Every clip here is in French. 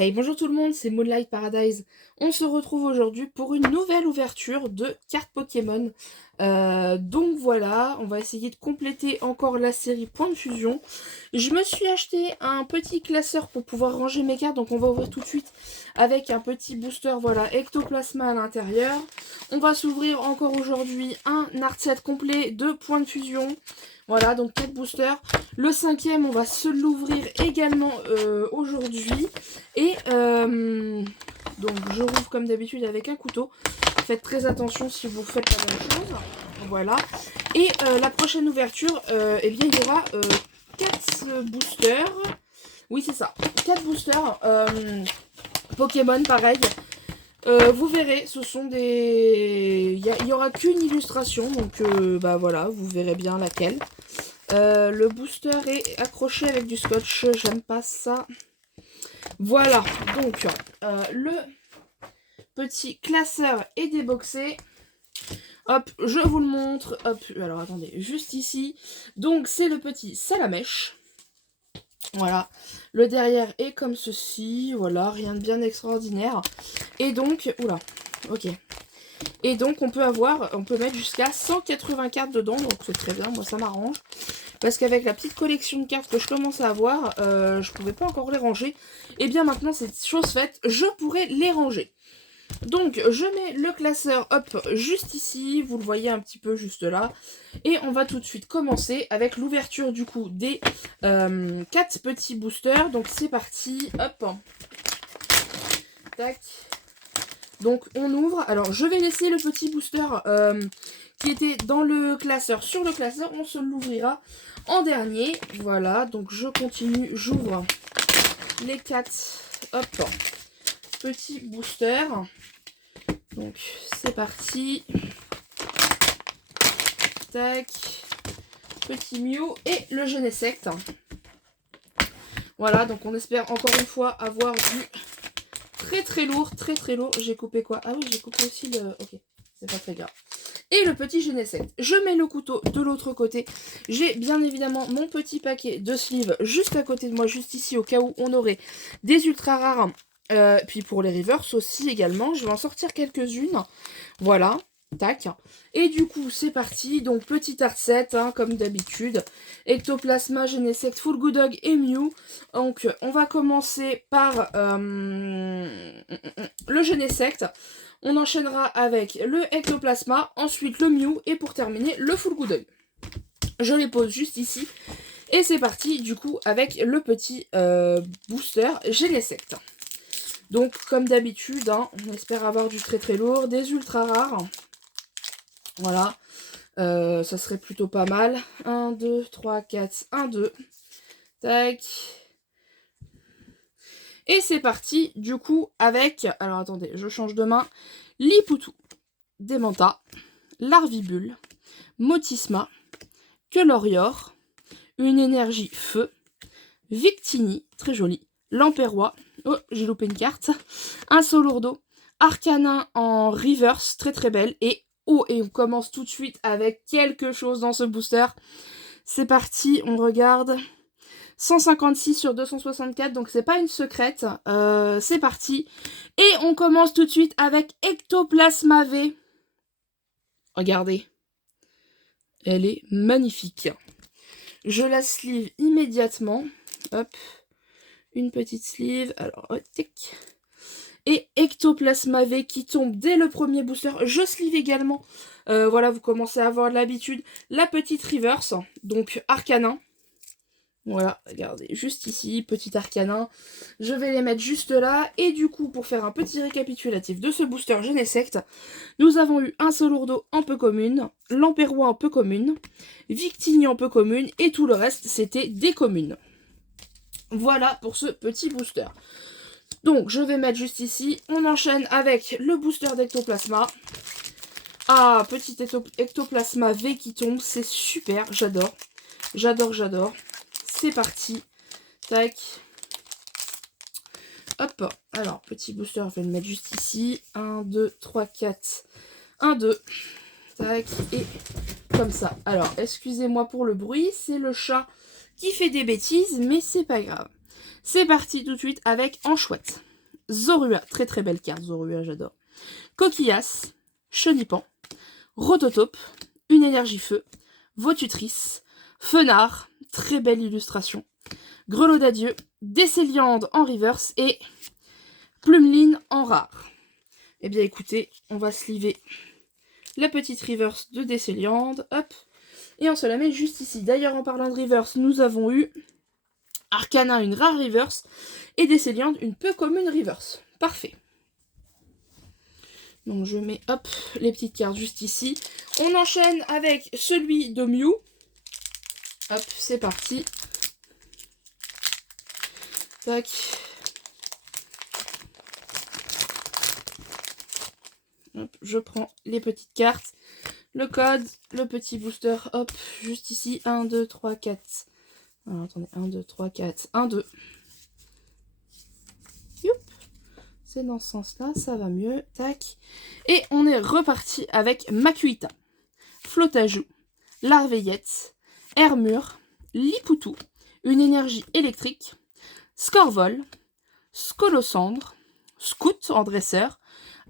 Hey, bonjour tout le monde, c'est Moonlight Paradise. On se retrouve aujourd'hui pour une nouvelle ouverture de cartes Pokémon. Donc voilà, on va essayer de compléter encore la série Point de Fusion. Je me suis acheté un petit classeur pour pouvoir ranger mes cartes, donc on va ouvrir tout de suite avec un petit booster, voilà, Ectoplasma à l'intérieur. On va s'ouvrir encore aujourd'hui un art set complet de Point de Fusion. Voilà, donc 4 boosters. Le cinquième, on va se l'ouvrir également aujourd'hui. Et donc je rouvre comme d'habitude avec un couteau. Faites très attention si vous faites la même chose. Voilà. Et la prochaine ouverture, eh bien il y aura 4 boosters. Oui c'est ça. 4 boosters. Pokémon pareil. Vous verrez, ce sont des... Il n'y aura qu'une illustration, donc bah voilà, vous verrez bien laquelle. Le booster est accroché avec du scotch, j'aime pas ça. Voilà, donc le petit classeur est déboxé. Hop, je vous le montre. Hop, alors attendez, juste ici. Donc c'est le petit Salamèche. Voilà, le derrière est comme ceci. Voilà, rien de bien extraordinaire. Et donc, oula, ok. Et donc on peut mettre jusqu'à 180 cartes dedans, donc c'est très bien, moi ça m'arrange. Parce qu'avec la petite collection de cartes que je commence à avoir, je pouvais pas encore les ranger. Et bien maintenant c'est chose faite, je pourrais les ranger. Donc je mets le classeur, hop, juste ici, vous le voyez un petit peu juste là. Et on va tout de suite commencer avec l'ouverture du coup des 4 petits boosters. Donc c'est parti, hop. Tac. Donc on ouvre, alors je vais laisser le petit booster qui était dans le classeur sur le classeur, on se l'ouvrira en dernier. Voilà, donc je continue, j'ouvre les 4, hop, petit booster. Donc c'est parti. Tac, petit Mew et le Genesect. Voilà, donc on espère encore une fois avoir du très lourd, très lourd. J'ai coupé quoi? Ah oui, j'ai coupé aussi le... Ok, c'est pas très grave. Et le petit Genesect. Je mets le couteau de l'autre côté. J'ai bien évidemment mon petit paquet de sleeves juste à côté de moi, juste ici, au cas où on aurait des ultra rares. Puis pour les reverse aussi également, je vais en sortir quelques-unes. Voilà, tac. Et du coup, c'est parti. Donc, petit art set, hein, comme d'habitude. Ectoplasma, Genesect, Full Good Dog et Mew. Donc, on va commencer par le Genesect. On enchaînera avec le Ectoplasma, ensuite le Mew et pour terminer le Full Good Dog. Je les pose juste ici. Et c'est parti du coup avec le petit booster Genesect. Donc comme d'habitude, hein, on espère avoir du très lourd, des ultra rares. Voilà, ça serait plutôt pas mal. 1, 2, 3, 4, 1, 2. Tac. Et c'est parti, du coup, avec... Alors, attendez, je change de main. Lipoutou, Demanta, Larvibule, Motisma, Quelorior, une énergie feu, Victini, très joli, Lamperrois, oh, j'ai loupé une carte, un Solourdo, Arcanin en reverse, très belle, et oh, et on commence tout de suite avec quelque chose dans ce booster. C'est parti, on regarde... 156 sur 264, donc c'est pas une secrète. C'est parti. Et on commence tout de suite avec Ectoplasma V. Regardez. Elle est magnifique. Je la sleeve immédiatement. Hop. Une petite sleeve. Alors, tic. Et Ectoplasma V qui tombe dès le premier booster. Je sleeve également. Voilà, vous commencez à avoir l'habitude. La petite reverse. Donc, Arcanin. Voilà, regardez, juste ici, petit Arcanin. Je vais les mettre juste là. Et du coup, pour faire un petit récapitulatif de ce booster Genesect, nous avons eu un Solourdo en peu commune, Lamperrois en peu commune, Victini en peu commune, et tout le reste, c'était des communes. Voilà pour ce petit booster. Donc, je vais mettre juste ici. On enchaîne avec le booster d'Ectoplasma. Ah, petit Ectoplasma V qui tombe, c'est super, j'adore. J'adore. C'est parti. Tac. Hop. Alors, petit booster, je vais le mettre juste ici. 1, 2, 3, 4. 1, 2. Tac. Et comme ça. Alors, excusez-moi pour le bruit. C'est le chat qui fait des bêtises, mais c'est pas grave. C'est parti tout de suite avec en chouette. Zorua, très très belle carte, Zorua, j'adore. Coquillasse, Chenipan, Rototope, une énergie feu, Votutrice, Fenard, très belle illustration, Grelot d'adieu, Décéliande en reverse et Plumeline en rare. Eh bien écoutez, on va sliver la petite reverse de Décéliande, hop, et on se la met juste ici. D'ailleurs, en parlant de reverse, nous avons eu Arcana, une rare reverse, et Décéliande, une peu commune reverse. Parfait. Donc je mets, hop, les petites cartes juste ici. On enchaîne avec celui de Mew. Hop, c'est parti. Tac. Hop, je prends les petites cartes. Le code, le petit booster, hop, juste ici. 1, 2, 3, 4. Alors attendez, 1, 2, 3, 4. 1, 2. Youp. C'est dans ce sens-là, ça va mieux. Tac. Et on est reparti avec Makuita, Flotajou, Larveillette, Hermure, Lipoutou, une énergie électrique, Scorvol, Scolosandre, Scout en dresseur,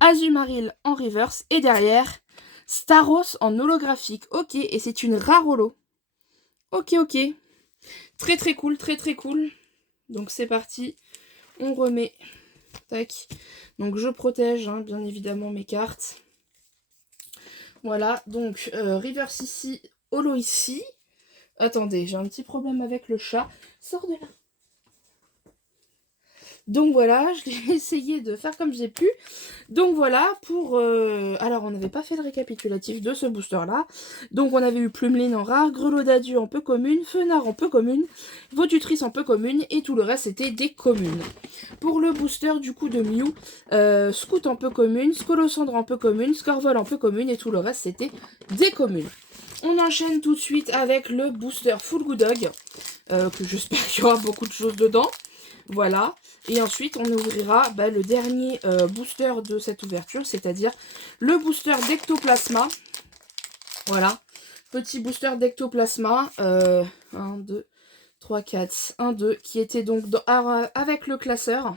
Azumaril en reverse et derrière Staros en holographique. Ok, et c'est une rare holo. Ok, ok. Très très cool, très très cool. Donc c'est parti. On remet. Tac. Donc je protège hein, bien évidemment mes cartes. Voilà, donc reverse ici, holo ici. Attendez, j'ai un petit problème avec le chat. Sors de là. Donc voilà, je l'ai essayé de faire comme j'ai pu. Donc voilà, pour... alors, on n'avait pas fait le récapitulatif de ce booster-là. Donc on avait eu Plumeline en rare, Grelot d'adieu en peu commune, Fenard en peu commune, Votutrice en peu commune, et tout le reste, c'était des communes. Pour le booster du coup de Mew, Scout en peu commune, Scolosandre en peu commune, Scorvol en peu commune, et tout le reste, c'était des communes. On enchaîne tout de suite avec le booster Full Good Dog, que j'espère qu'il y aura beaucoup de choses dedans. Voilà. Et ensuite, on ouvrira le dernier booster de cette ouverture, c'est-à-dire le booster d'Ectoplasma. Voilà. Petit booster d'Ectoplasma. 1, 2, 3, 4, 1, 2, qui était donc avec le classeur.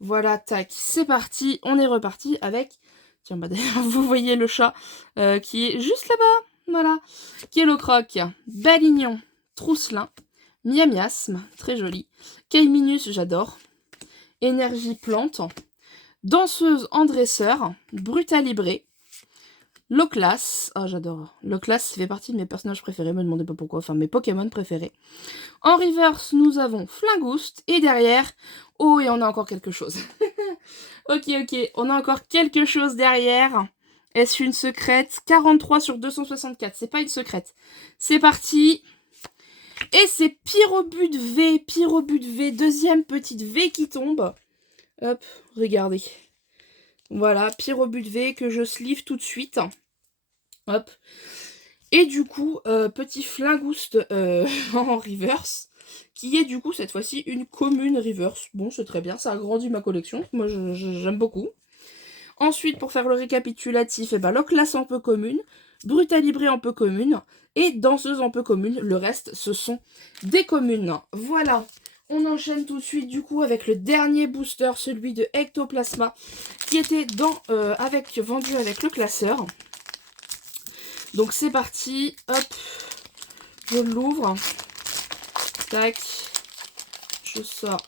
Voilà, tac, c'est parti. On est reparti avec... Tiens, d'ailleurs, vous voyez le chat qui est juste là-bas. Voilà. Kélocroc, Balignon, Trousselin, Miamiasme, très joli. Kaiminus, j'adore. Énergie plante, Danseuse en dresseur, Brutalibré, Loclas, ah j'adore, Loclas fait partie de mes personnages préférés, me demandez pas pourquoi, enfin mes Pokémon préférés. En reverse, nous avons Flingouste, et derrière, oh et on a encore quelque chose. Ok, on a encore quelque chose derrière. Est-ce une secrète? 43 sur 264, c'est pas une secrète. C'est parti. Et c'est Pyrobut V, deuxième petite V qui tombe. Hop, regardez. Voilà, Pyrobut V que je sleeve tout de suite. Hop. Et du coup, petit Flingouste en reverse, qui est du coup cette fois-ci une commune reverse. Bon, c'est très bien, ça agrandit ma collection. Moi, j'aime beaucoup. Ensuite, pour faire le récapitulatif, Loclas en peu commune, Brutalibré en peu commune, et Danseuse en peu commune. Le reste, ce sont des communes. Voilà. On enchaîne tout de suite du coup avec le dernier booster, celui de Ectoplasma, qui était vendu avec le classeur. Donc c'est parti, hop, je l'ouvre, tac, je sors.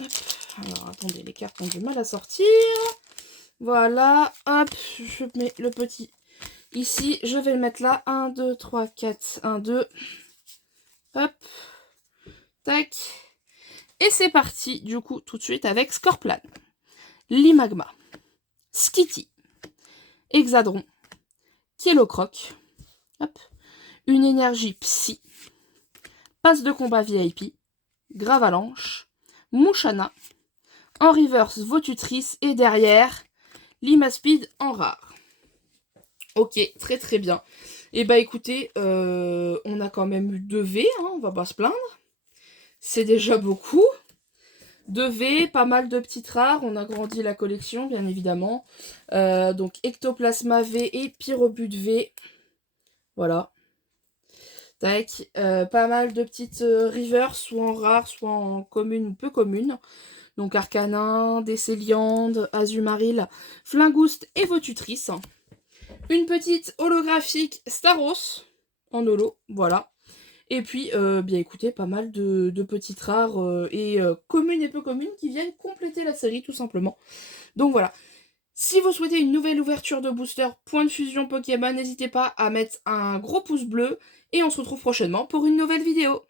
Hop. Alors attendez, les cartes ont du mal à sortir. Voilà, hop, je mets le petit ici, je vais le mettre là. 1, 2, 3, 4, 1, 2. Hop, tac. Et c'est parti, du coup, tout de suite avec Scorplan, Limagma, Skitty, Hexadron, Kélocroc, hop, une énergie Psy, passe de combat VIP, Gravalanche, Mouchana, en reverse Votutrice et derrière Limaspeed en rare. Ok, très très bien. Et écoutez, on a quand même eu 2 V, hein, on va pas se plaindre. C'est déjà beaucoup. 2 V, pas mal de petites rares. On a grandi la collection, bien évidemment. Donc, Ectoplasma V et Pyrobut V. Voilà. Tac. Pas mal de petites rivers, soit en rare, soit en commune ou peu commune. Donc Arcanin, Décéliande, Azumarill, Flingoust et Votutrice. Une petite holographique Staros en holo, voilà. Et puis, bien écoutez, pas mal de petites rares et communes et peu communes qui viennent compléter la série tout simplement. Donc voilà. Si vous souhaitez une nouvelle ouverture de booster Point de Fusion Pokémon, n'hésitez pas à mettre un gros pouce bleu et on se retrouve prochainement pour une nouvelle vidéo.